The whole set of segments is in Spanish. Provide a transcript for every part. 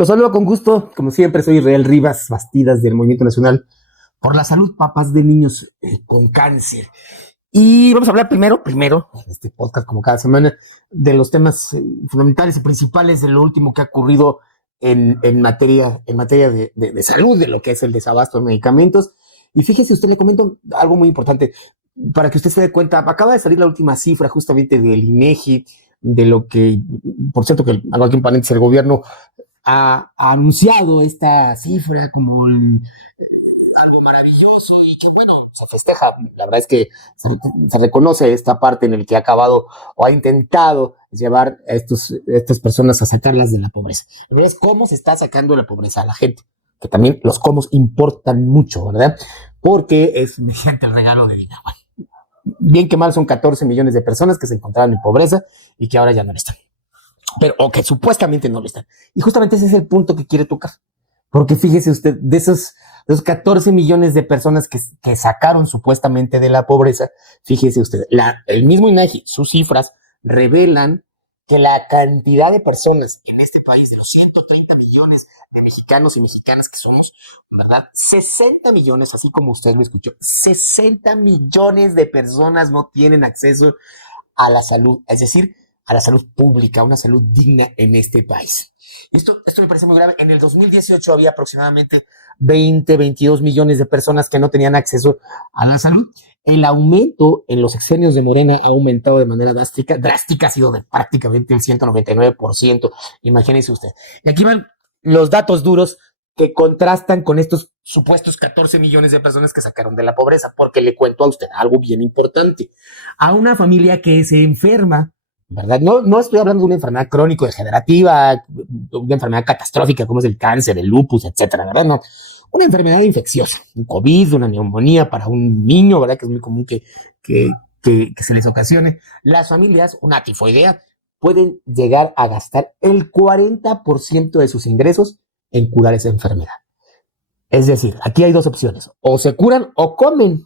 Los saludo con gusto, como siempre, soy Israel Rivas Bastidas del Movimiento Nacional por la Salud, papás de niños con cáncer. Y vamos a hablar primero, en este podcast, como cada semana, de los temas fundamentales y principales de lo último que ha ocurrido en materia de salud, de lo que es el desabasto de medicamentos. Y fíjese usted, le comento algo muy importante, para que usted se dé cuenta. Acaba de salir la última cifra justamente del INEGI, de lo que, por cierto, que hago aquí un paréntesis, el gobierno ha anunciado esta cifra como algo maravilloso y que bueno, se festeja. La verdad es que se reconoce esta parte en el que ha acabado o ha intentado llevar a estas personas a sacarlas de la pobreza. La verdad es cómo se está sacando de la pobreza a la gente, que también los cómo importan mucho, ¿verdad? Porque es mediante el regalo de dinero. Bien que mal son 14 millones de personas que se encontraban en pobreza y que ahora ya no lo están. Pero, o que supuestamente no lo están. Y justamente ese es el punto que quiere tocar. Porque fíjese usted, de esos 14 millones de personas que sacaron supuestamente de la pobreza, fíjese usted, el mismo INEGI, sus cifras revelan que la cantidad de personas en este país, de los 130 millones de mexicanos y mexicanas que somos, ¿verdad? 60 millones, así como usted lo escuchó, 60 millones de personas no tienen acceso a la salud, es decir, a la salud pública, una salud digna en este país. Esto me parece muy grave. En el 2018 había aproximadamente 22 millones de personas que no tenían acceso a la salud. El aumento en los sexenios de Morena ha aumentado de manera drástica, ha sido de prácticamente el 199%. Imagínese usted. Y aquí van los datos duros que contrastan con estos supuestos 14 millones de personas que sacaron de la pobreza, porque le cuento a usted algo bien importante. A una familia que se enferma, ¿verdad? No estoy hablando de una enfermedad crónico-degenerativa, una enfermedad catastrófica como es el cáncer, el lupus, etcétera, ¿verdad? No, una enfermedad infecciosa, un COVID, una neumonía para un niño, ¿verdad? Que es muy común que se les ocasione. Las familias, una tifoidea, pueden llegar a gastar el 40% de sus ingresos en curar esa enfermedad. Es decir, aquí hay dos opciones: o se curan o comen.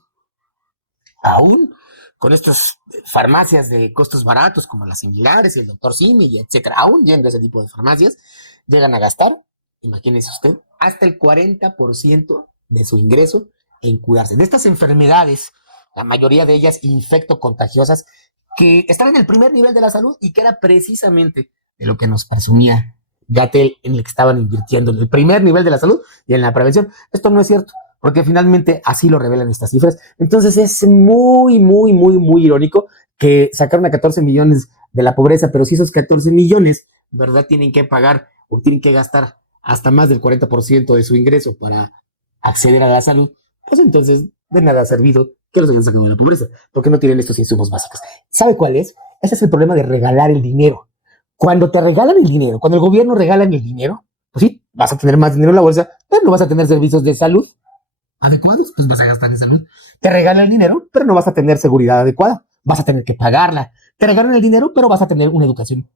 Aún con estas farmacias de costos baratos como las similares y el doctor Simi, y etcétera, aún yendo a ese tipo de farmacias, llegan a gastar, imagínese usted, hasta el 40% de su ingreso en curarse de estas enfermedades, la mayoría de ellas infectocontagiosas, que están en el primer nivel de la salud y que era precisamente de lo que nos presumía Gatell, en el que estaban invirtiendo en el primer nivel de la salud y en la prevención. Esto no es cierto, porque finalmente así lo revelan estas cifras. Entonces es muy irónico que sacaron a 14 millones de la pobreza, pero si esos 14 millones, ¿verdad?, tienen que pagar o tienen que gastar hasta más del 40% de su ingreso para acceder a la salud, pues entonces de nada ha servido que los hayan sacado de la pobreza, porque no tienen estos insumos básicos. ¿Sabe cuál es? Ese es el problema de regalar el dinero. Cuando te regalan el dinero, cuando el gobierno regala el dinero, pues sí, vas a tener más dinero en la bolsa, pero no vas a tener servicios de salud adecuados, pues vas a gastar en salud. Te regalan el dinero, pero no vas a tener seguridad adecuada, vas a tener que pagarla. Te regalan el dinero, pero vas a tener una educación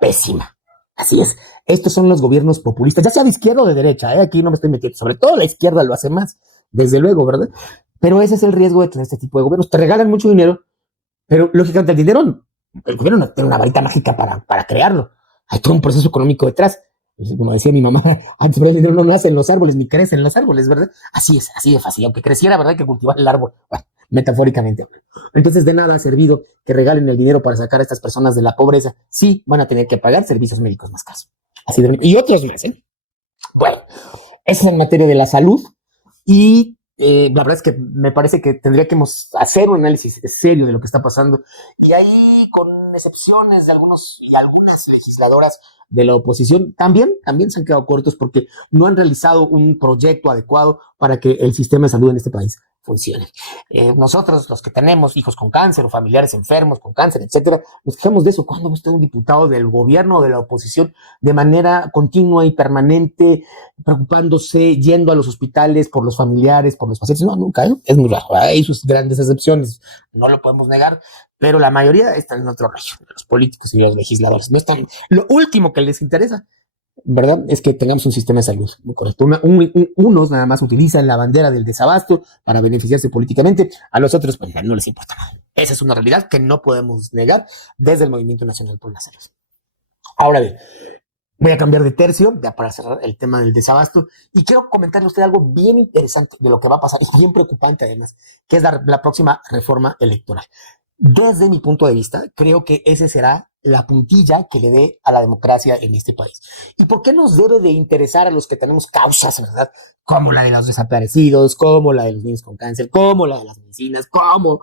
pésima. Así es, estos son los gobiernos populistas, ya sea de izquierda o de derecha, aquí no me estoy metiendo, sobre todo la izquierda lo hace más, desde luego, ¿verdad? Pero ese es el riesgo de tener este tipo de gobiernos. Te regalan mucho dinero, pero lógicamente el gobierno no tiene una varita mágica para crearlo. Hay todo un proceso económico detrás. Como decía mi mamá, antes el dinero no nace en los árboles ni crece en los árboles, ¿verdad? Así es, así de fácil. Aunque creciera, ¿verdad?, hay que cultivar el árbol. Bueno, metafóricamente. Entonces, de nada ha servido que regalen el dinero para sacar a estas personas de la pobreza. Sí, van a tener que pagar servicios médicos más caros. Así de, y otros más, ¿eh? Bueno, eso es en materia de la salud. Y la verdad es que me parece que tendríamos que hacer un análisis serio de lo que está pasando. Y ahí, con excepciones de algunas legisladoras de la oposición, también se han quedado cortos porque no han realizado un proyecto adecuado para que el sistema de salud en este país funcione. Nosotros, los que tenemos hijos con cáncer o familiares enfermos con cáncer, etcétera, nos quejamos de eso. ¿Cuándo va usted un diputado del gobierno o de la oposición de manera continua y permanente, preocupándose, yendo a los hospitales por los familiares, por los pacientes? No, nunca, ¿eh? Es muy raro. Hay sus grandes excepciones, no lo podemos negar, pero la mayoría están en otro rollo. Los políticos y los legisladores no están. Lo último que les interesa, ¿verdad?, es que tengamos un sistema de salud correcto. Unos nada más utilizan la bandera del desabasto para beneficiarse políticamente, a los otros pues no les importa nada. Esa es una realidad que no podemos negar desde el Movimiento Nacional por la Salud. Ahora bien, Voy a cambiar de tercio, ya para cerrar el tema del desabasto, y quiero comentarle a usted algo bien interesante de lo que va a pasar, y bien preocupante además, que es la próxima reforma electoral. Desde mi punto de vista, creo que ese será la puntilla que le dé a la democracia en este país. ¿Y por qué nos debe de interesar a los que tenemos causas, verdad? Como la de los desaparecidos, como la de los niños con cáncer, como la de las medicinas, como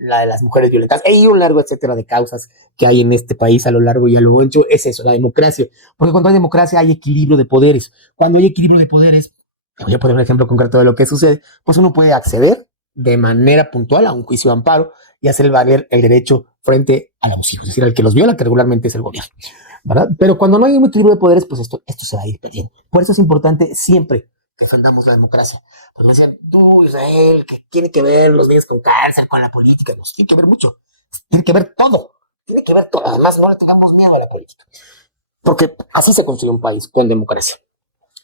la de las mujeres violentadas, y un largo etcétera de causas que hay en este país a lo largo y a lo ancho. Es eso, la democracia. Porque cuando hay democracia hay equilibrio de poderes. Cuando hay equilibrio de poderes, voy a poner un ejemplo concreto de lo que sucede, pues uno puede acceder de manera puntual a un juicio de amparo y hacer valer el derecho frente al abusivo, es decir, al que los viola, que regularmente es el gobierno, ¿verdad? Pero cuando no hay un equilibrio de poderes, pues esto se va a ir perdiendo. Por eso es importante siempre que defendamos la democracia. Porque me decían, tú, Israel, que tiene que ver los niños con cáncer, con la política. No, tiene que ver mucho. Tiene que ver todo. Tiene que ver todo. Además, no le tengamos miedo a la política. Porque así se construye un país, con democracia.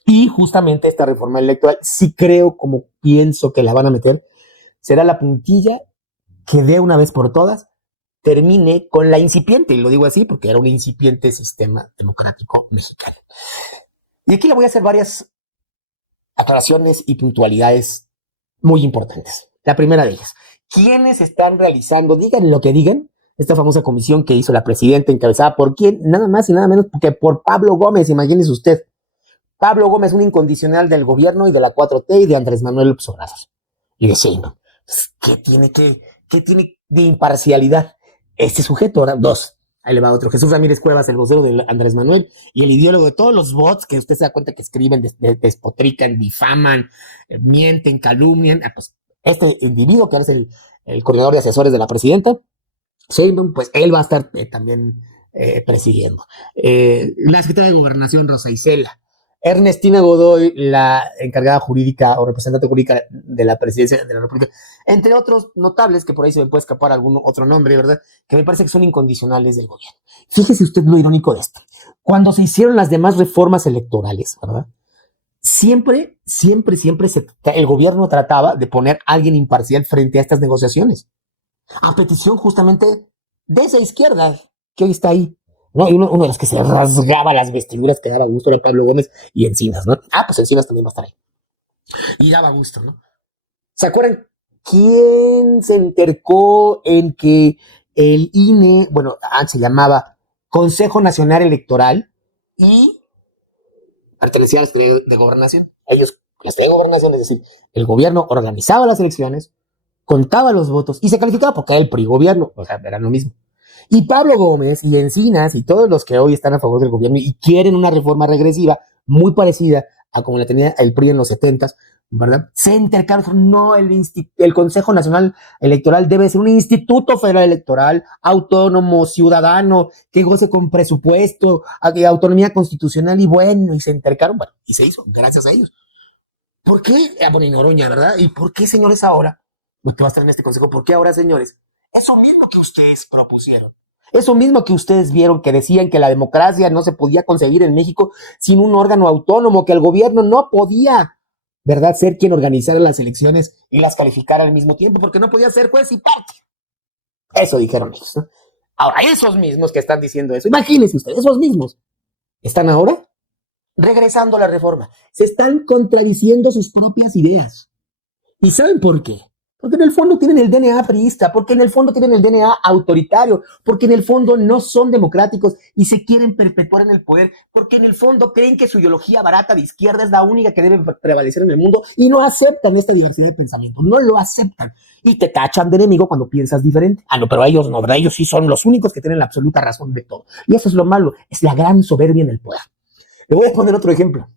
Y justamente esta reforma electoral, sí creo, como pienso que la van a meter, será la puntilla que de una vez por todas termine con la incipiente, y lo digo así porque era un incipiente sistema democrático mexicano. Y aquí le voy a hacer varias aclaraciones y puntualidades muy importantes. La primera de ellas, ¿quiénes están realizando, digan lo que digan, esta famosa comisión que hizo la presidenta, encabezada por quién? Nada más y nada menos que por Pablo Gómez, imagínese usted. Pablo Gómez, un incondicional del gobierno y de la 4T y de Andrés Manuel López Obrador. Y de Sheinbaum. ¿Qué tiene de imparcialidad este sujeto? Ahora, dos. Ahí le va otro. Jesús Ramírez Cuevas, el vocero de Andrés Manuel y el ideólogo de todos los bots que usted se da cuenta que escriben, despotrican, difaman, mienten, calumnian. Pues este individuo que ahora es el coordinador de asesores de la presidenta, Sheinbaum, pues él va a estar también presidiendo. La secretaria de Gobernación, Rosa Isela. Ernestina Godoy, la encargada jurídica o representante jurídica de la presidencia de la República, entre otros notables, que por ahí se me puede escapar algún otro nombre, ¿verdad? Que me parece que son incondicionales del gobierno. Fíjese usted lo irónico de esto. Cuando se hicieron las demás reformas electorales, ¿verdad? Siempre el gobierno trataba de poner a alguien imparcial frente a estas negociaciones, a petición justamente de esa izquierda que hoy está ahí. No, y uno de los que se rasgaba las vestiduras que daba gusto era Pablo Gómez y Encinas, ¿no? Pues Encinas también va a estar ahí. Y daba gusto, ¿no? ¿Se acuerdan quién se entercó en que el INE, bueno, antes se llamaba Consejo Nacional Electoral y pertenecía a la Secretaría de Gobernación? Ellos, la Secretaría de Gobernación, es decir, el gobierno organizaba las elecciones, contaba los votos y se calificaba porque era el PRI gobierno, o sea, era lo mismo. Y Pablo Gómez y Encinas y todos los que hoy están a favor del gobierno y quieren una reforma regresiva muy parecida a como la tenía el PRI en los 70s, ¿verdad? Se intercalaron, no, el Consejo Nacional Electoral debe ser un instituto federal electoral, autónomo, ciudadano, que goce con presupuesto, autonomía constitucional y bueno, y se intercalaron, bueno, y se hizo, gracias a ellos. ¿Por qué? Bueno, y Noroña, ¿verdad? ¿Y por qué, señores, ahora? Lo que va a estar en este consejo, ¿por qué ahora, señores? Eso mismo que ustedes propusieron. Eso mismo que ustedes vieron, que decían que la democracia no se podía concebir en México sin un órgano autónomo, que el gobierno no podía, ¿verdad?, ser quien organizara las elecciones y las calificara al mismo tiempo, porque no podía ser juez y parte. Eso dijeron ellos, ¿no? Ahora, esos mismos que están diciendo eso, imagínense ustedes, esos mismos, ¿están ahora regresando a la reforma? Se están contradiciendo sus propias ideas. ¿Y saben por qué? Porque en el fondo tienen el DNA priista, porque en el fondo tienen el DNA autoritario, porque en el fondo no son democráticos y se quieren perpetuar en el poder, porque en el fondo creen que su ideología barata de izquierda es la única que debe prevalecer en el mundo y no aceptan esta diversidad de pensamiento, no lo aceptan y te tachan de enemigo cuando piensas diferente. No, pero ellos no, ¿verdad? Ellos sí son los únicos que tienen la absoluta razón de todo. Y eso es lo malo, es la gran soberbia en el poder. Le voy a poner otro ejemplo.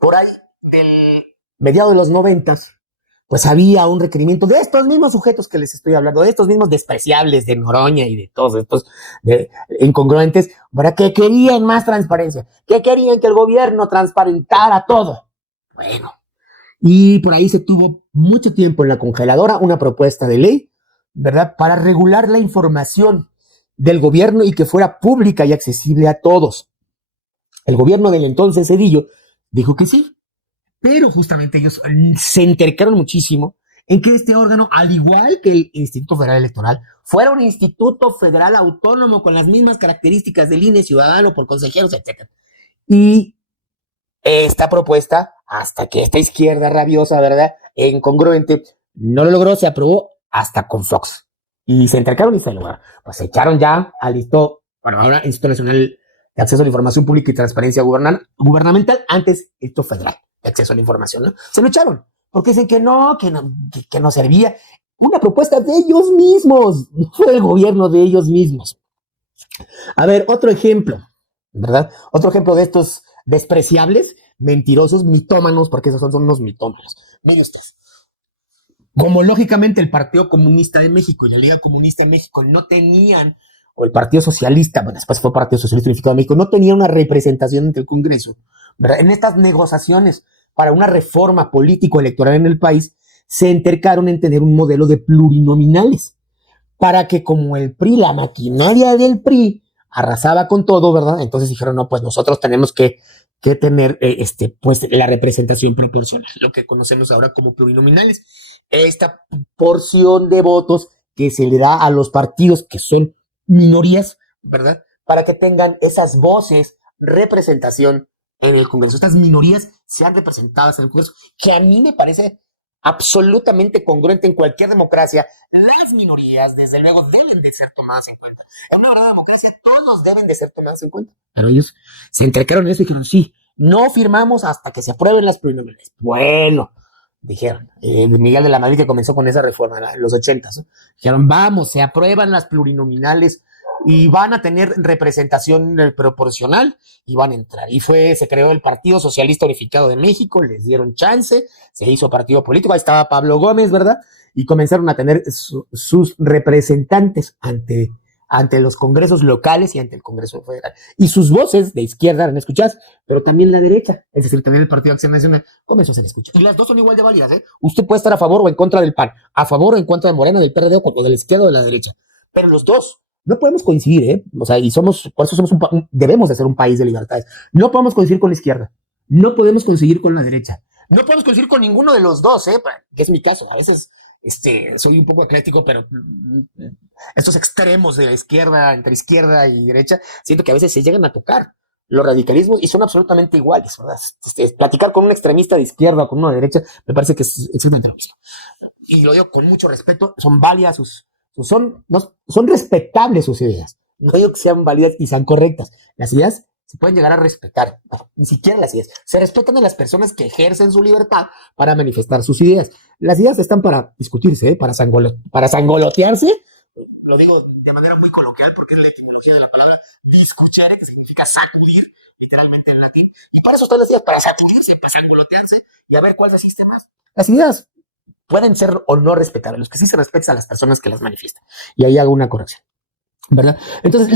Por ahí del mediado de los 90s, pues había un requerimiento de estos mismos sujetos que les estoy hablando, de estos mismos despreciables de Noroña y de todos estos incongruentes, ¿verdad?, que querían más transparencia, que querían que el gobierno transparentara todo. Bueno, y por ahí se tuvo mucho tiempo en la congeladora una propuesta de ley, ¿verdad?, para regular la información del gobierno y que fuera pública y accesible a todos. El gobierno del entonces Zedillo dijo que sí, pero justamente ellos se entercaron muchísimo en que este órgano, al igual que el Instituto Federal Electoral, fuera un instituto federal autónomo con las mismas características del INE, ciudadano, por consejeros, etc. Y esta propuesta, hasta que esta izquierda rabiosa, ¿verdad?, e incongruente, no lo logró, se aprobó hasta con Fox. Y se entregaron y se lograron. Pues se echaron ya al listo, bueno, ahora Instituto Nacional de Acceso a la Información Pública y Transparencia Gubernamental, antes Instituto Federal de Acceso a la Información, ¿no? Se lo echaron, porque dicen que no servía. Una propuesta de ellos mismos, no fue el gobierno de ellos mismos. A ver, otro ejemplo, ¿verdad? Otro ejemplo de estos despreciables, mentirosos, mitómanos, porque esos son unos mitómanos. Miren ustedes. Como lógicamente el Partido Comunista de México y la Liga Comunista de México no tenían, o el Partido Socialista, bueno, después fue Partido Socialista Unificado de México, no tenía una representación ante el Congreso, ¿verdad? En estas negociaciones para una reforma político-electoral en el país, se entercaron en tener un modelo de plurinominales, para que como el PRI, la maquinaria del PRI, arrasaba con todo, ¿verdad? Entonces dijeron, no, pues nosotros tenemos que tener pues la representación proporcional, lo que conocemos ahora como plurinominales. Esta porción de votos que se le da a los partidos que son minorías, ¿verdad? Para que tengan esas voces, representación en el Congreso. Estas minorías sean representadas en el Congreso, que a mí me parece absolutamente congruente en cualquier democracia. Las minorías, desde luego, deben de ser tomadas en cuenta. En una verdadera democracia, todos deben de ser tomados en cuenta. Pero ellos se entregaron en eso y dijeron, sí, no firmamos hasta que se aprueben las plurinominales. Bueno, dijeron, Miguel de la Madrid, que comenzó con esa reforma en los 80s, ¿no? Dijeron, vamos, se aprueban las plurinominales y van a tener representación proporcional y van a entrar. Y se creó el Partido Socialista Unificado de México, les dieron chance, se hizo partido político, ahí estaba Pablo Gómez, ¿verdad? Y comenzaron a tener sus representantes ante los congresos locales y ante el Congreso Federal. Y sus voces de izquierda eran escuchadas, pero también la derecha, es decir, también el Partido de Acción Nacional, comenzó a ser escuchado. Y las dos son igual de válidas, ¿eh? Usted puede estar a favor o en contra del PAN, a favor o en contra de Morena, del PRD o de la izquierda o de la derecha, pero los dos no podemos coincidir, ¿eh? O sea, y por eso somos debemos de ser un país de libertades. No podemos coincidir con la izquierda, no podemos coincidir con la derecha, no podemos coincidir con ninguno de los dos, que es mi caso. A veces soy un poco ecléctico, pero estos extremos de la izquierda, entre izquierda y derecha, siento que a veces se llegan a tocar los radicalismos y son absolutamente iguales, ¿verdad? Platicar con un extremista de izquierda o con uno de derecha me parece que es exactamente lo mismo. Y lo digo con mucho respeto, son válidas son respetables sus ideas. No digo que sean válidas y sean correctas. Las ideas se pueden llegar a respetar. Bueno, ni siquiera las ideas. Se respetan a las personas que ejercen su libertad para manifestar sus ideas. Las ideas están para discutirse, para sangolotearse. Lo digo de manera muy coloquial porque es la etimología de la palabra discutere, que significa sacudir, literalmente en latín. Y para eso están las ideas, para sacudirse, para sangolotearse y a ver cuál resiste más. Las ideas pueden ser o no respetables. Los que sí se respetan a las personas que las manifiestan. Y ahí hago una corrección, ¿verdad? Entonces,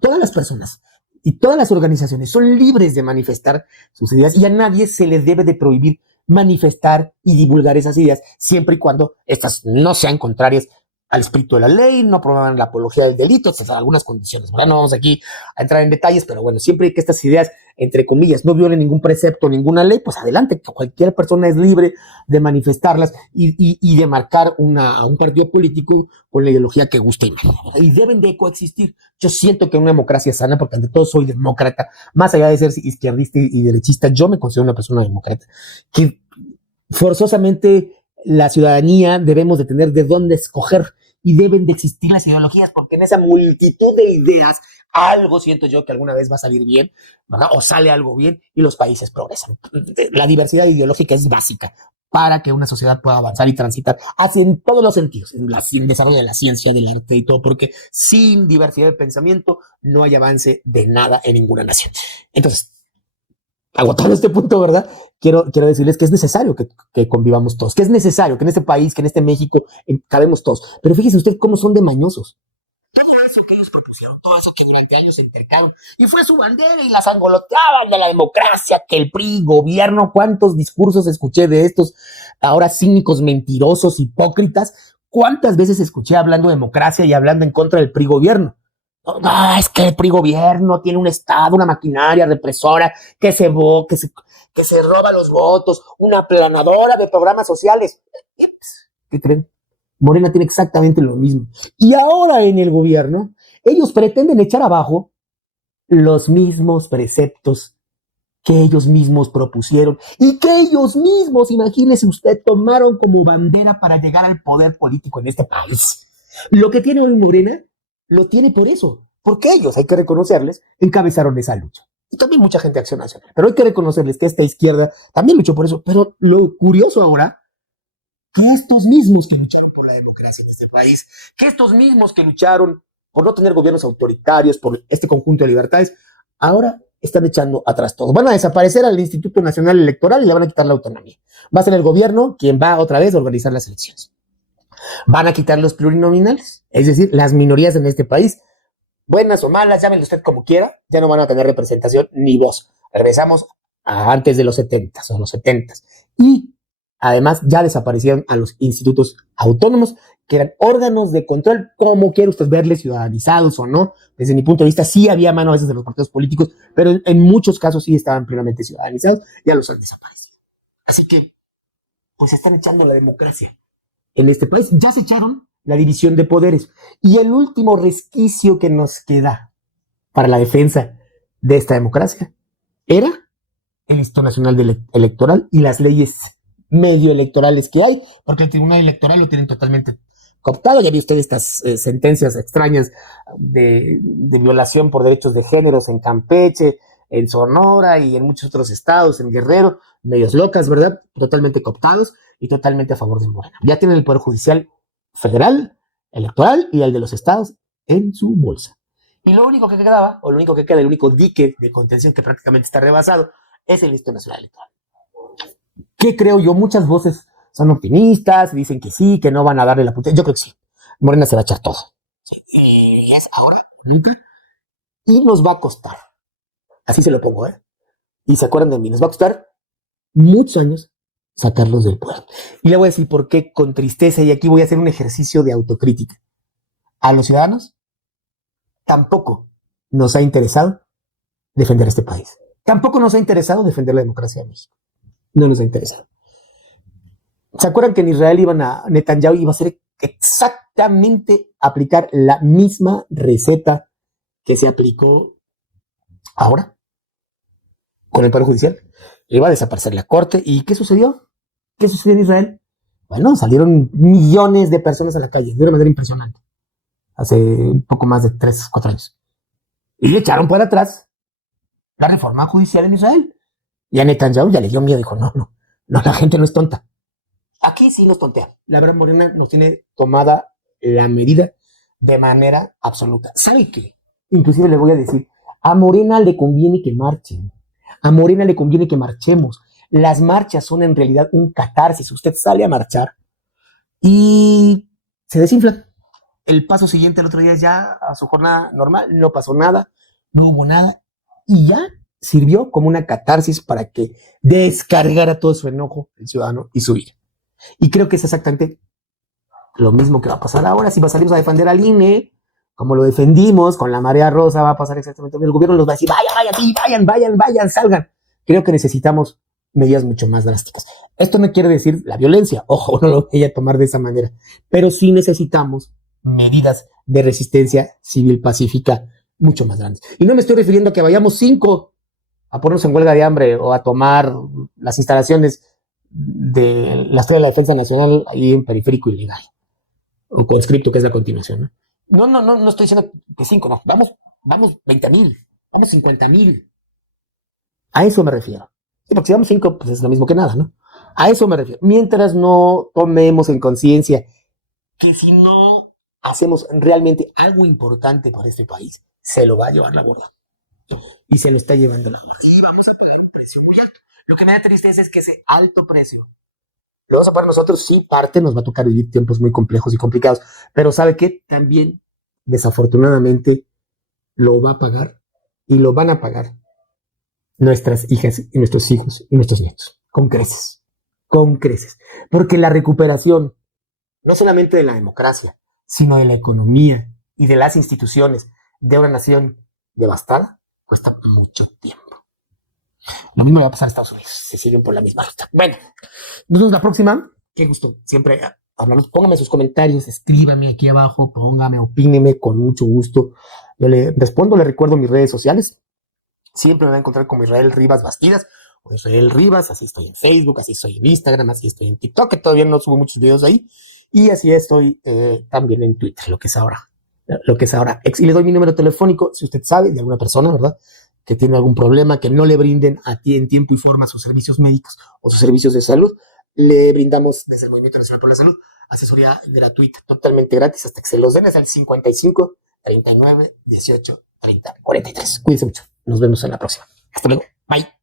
todas las personas y todas las organizaciones son libres de manifestar sus ideas y a nadie se les debe de prohibir manifestar y divulgar esas ideas, siempre y cuando estas no sean contrarias al espíritu de la ley, no promuevan la apología del delito, hasta algunas condiciones, ¿verdad? No vamos aquí a entrar en detalles, pero bueno, siempre que estas ideas, entre comillas, no violen ningún precepto, ninguna ley, pues adelante, cualquier persona es libre de manifestarlas y de marcar a un partido político con la ideología que guste y deben de coexistir. Yo siento que una democracia sana, porque ante todo soy demócrata, más allá de ser izquierdista y derechista, yo me considero una persona demócrata, que forzosamente la ciudadanía debemos de tener de dónde escoger y deben de existir las ideologías, porque en esa multitud de ideas algo siento yo que alguna vez va a salir bien, ¿verdad? O sale algo bien y los países progresan. La diversidad ideológica es básica para que una sociedad pueda avanzar y transitar hacia en todos los sentidos, en el desarrollo de la ciencia, del arte y todo, porque sin diversidad de pensamiento no hay avance de nada en ninguna nación. Entonces, agotando este punto, ¿verdad? Quiero decirles que es necesario que convivamos todos, que es necesario que en este país, que en este México, cabemos todos. Pero fíjense ustedes cómo son de mañosos. Todo eso que ellos propusieron, todo eso que durante años se intercaron, y fue su bandera y las angoloteaban de la democracia, que el PRI, gobierno, cuántos discursos escuché de estos ahora cínicos, mentirosos, hipócritas, cuántas veces escuché hablando de democracia y hablando en contra del PRI gobierno. No, es que el PRI gobierno tiene un estado, una maquinaria represora que que se roba los votos, una aplanadora de programas sociales. ¿Qué creen? Morena tiene exactamente lo mismo. Y ahora en el gobierno, ellos pretenden echar abajo los mismos preceptos que ellos mismos propusieron y que ellos mismos, imagínese usted, tomaron como bandera para llegar al poder político en este país. Lo que tiene hoy Morena, lo tiene por eso, porque ellos, hay que reconocerles, encabezaron esa lucha. Y también mucha gente de Acción Nacional, pero hay que reconocerles que esta izquierda también luchó por eso. Pero lo curioso ahora, que estos mismos que lucharon por la democracia en este país, que estos mismos que lucharon por no tener gobiernos autoritarios, por este conjunto de libertades, ahora están echando atrás todo. Van a desaparecer al Instituto Nacional Electoral y le van a quitar la autonomía. Va a ser el gobierno quien va otra vez a organizar las elecciones. Van a quitar los plurinominales, es decir, las minorías en este país, buenas o malas, llámenlo usted como quiera, ya no van a tener representación ni voz. Regresamos a antes de los 70s o los 70s. Y además ya desaparecieron a los institutos autónomos, que eran órganos de control, como quiera usted verles, ciudadanizados o no. Desde mi punto de vista, sí había mano a veces de los partidos políticos, pero en muchos casos sí estaban plenamente ciudadanizados, ya los han desaparecido. Así que, pues están echando la democracia en este país. Ya se echaron la división de poderes. Y el último resquicio que nos queda para la defensa de esta democracia era el Instituto Nacional Electoral y las leyes medio electorales que hay, porque el Tribunal Electoral lo tienen totalmente cooptado. Ya vi usted estas sentencias extrañas de violación por derechos de géneros en Campeche, en Sonora y en muchos otros estados, en Guerrero, medios locas, ¿verdad? Totalmente cooptados y totalmente a favor de Morena. Ya tienen el Poder Judicial Federal, electoral y el de los estados en su bolsa. Y lo único que quedaba, o lo único que queda, el único dique de contención que prácticamente está rebasado, es el Instituto Nacional Electoral. ¿Qué creo yo? Muchas voces son optimistas, dicen que sí, que no van a darle la puta. Yo creo que sí. Morena se va a echar todo. Sí, es ahora, nunca. Y nos va a costar. Así se lo pongo, ¿eh? Y se acuerdan de mí, nos va a costar muchos años sacarlos del poder. Y le voy a decir por qué con tristeza, y aquí voy a hacer un ejercicio de autocrítica. A los ciudadanos tampoco nos ha interesado defender este país. Tampoco nos ha interesado defender la democracia de México. No nos ha interesado. ¿Se acuerdan que en Israel Netanyahu iba a hacer exactamente aplicar la misma receta que se aplicó ahora con el Poder Judicial? Iba a desaparecer la corte. ¿Y qué sucedió? ¿Qué sucedió en Israel? Bueno, salieron millones de personas a la calle de una manera impresionante. Hace un poco más de 3, 4 años. Y le echaron para atrás la reforma judicial en Israel. Y a Netanyahu ya le dio miedo. Dijo, no, la gente no es tonta. Aquí sí nos tontea. La verdad, Morena nos tiene tomada la medida de manera absoluta. ¿Sabe qué? Inclusive le voy a decir, a Morena le conviene que marchen. A Morena le conviene que marchemos. Las marchas son en realidad un catarsis. Usted sale a marchar y se desinfla. El paso siguiente el otro día es ya a su jornada normal. No pasó nada, no hubo nada. Y ya sirvió como una catarsis para que descargara todo su enojo el ciudadano y su ira. Y creo que es exactamente lo mismo que va a pasar ahora. Si salimos a defender al INE, como lo defendimos con la marea rosa, va a pasar exactamente lo mismo. El gobierno nos va a decir, vayan, salgan. Creo que necesitamos medidas mucho más drásticas. Esto no quiere decir la violencia, ojo, no lo voy a tomar de esa manera, pero sí necesitamos medidas de resistencia civil pacífica mucho más grandes. Y no me estoy refiriendo a que vayamos 5 a ponernos en huelga de hambre o a tomar las instalaciones de la Escuela de la Defensa Nacional ahí en Periférico Ilegal, o conscripto, que es la continuación, ¿no? No estoy diciendo que 5, no. Vamos 20,000, vamos 50,000. A eso me refiero. Sí, porque si vamos 5, pues es lo mismo que nada, ¿no? A eso me refiero. Mientras no tomemos en conciencia que si no hacemos realmente algo importante para este país, se lo va a llevar la gorda. Y se lo está llevando la gorda. Y vamos a pagar un precio muy alto. Lo que me da tristeza es que ese alto precio lo vamos a pagar nosotros. Sí, parte nos va a tocar vivir tiempos muy complejos y complicados, pero ¿sabe qué? También, desafortunadamente, lo va a pagar y lo van a pagar nuestras hijas y nuestros hijos y nuestros nietos, con creces, porque la recuperación, no solamente de la democracia, sino de la economía y de las instituciones de una nación devastada, cuesta mucho tiempo. Lo mismo le va a pasar a Estados Unidos, se siguen por la misma ruta. Bueno, nos vemos la próxima. Qué gusto siempre hablarnos. Póngame sus comentarios, escríbame aquí abajo, póngame, opíneme con mucho gusto. Yo le respondo, le recuerdo mis redes sociales. Siempre me va a encontrar como Israel Rivas Bastidas o Israel Rivas, así estoy en Facebook, así estoy en Instagram, así estoy en TikTok, que todavía no subo muchos videos ahí, y así estoy también en Twitter, lo que es ahora. Y le doy mi número telefónico, si usted sabe de alguna persona, ¿verdad?, que tiene algún problema, que no le brinden a ti en tiempo y forma sus servicios médicos o sus servicios de salud, le brindamos desde el Movimiento Nacional por la Salud asesoría gratuita, totalmente gratis, hasta que se los den. Es al 55 39 18 30 43. Cuídense mucho. Nos vemos en la próxima. Hasta luego. Bye.